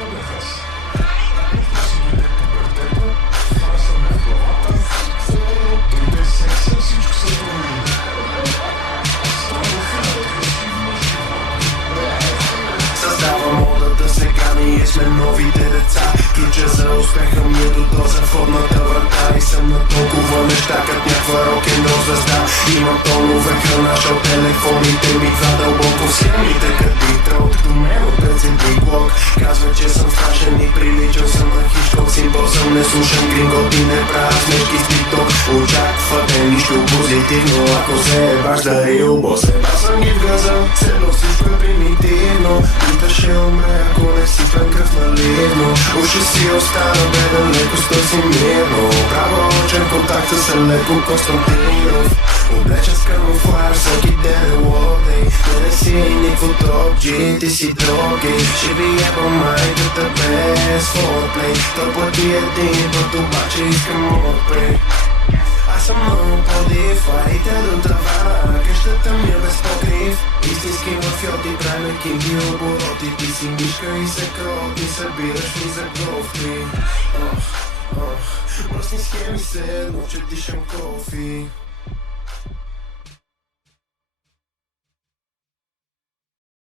Създава модата сега, ние сме новите деца. Ключа за успеха ми е до доза входната врата. И съм на толкова неща, като някаква рок-н-рол звезда. Имам тонове храна, от телефоните ми два дълбоко в схемите, като Дитрот. До мен отпред седи блок, казва, че съм страшен и приличал съм на Хичкок. Симпъл съм, не слушам грингот и не правя смешки с тикток. Очаквате нищо позитивно, ако се ебаш да и убос. Аз съм ги в газа, седно всичко е примитивно. Пита ще умре, ако не си пен кръв наливно. Уши си остана беден, леко си мирно. Право очен контакт с леко Константинов. Облечен с камуфлаж, всеки ден е лодей. Не си никво топ-джи, ти си дроги. Ще ви ебам майката без форплей. Той плати един път, обаче искам отпрей. Аз съм много по-дифайте до тавана. Къщата ми е без покрив. Истински мафиоти, правим кинги обороти. Ти си мишка и се кроти, събираш ми за голфи. Мръсни схеми се едно, че дишам кофи.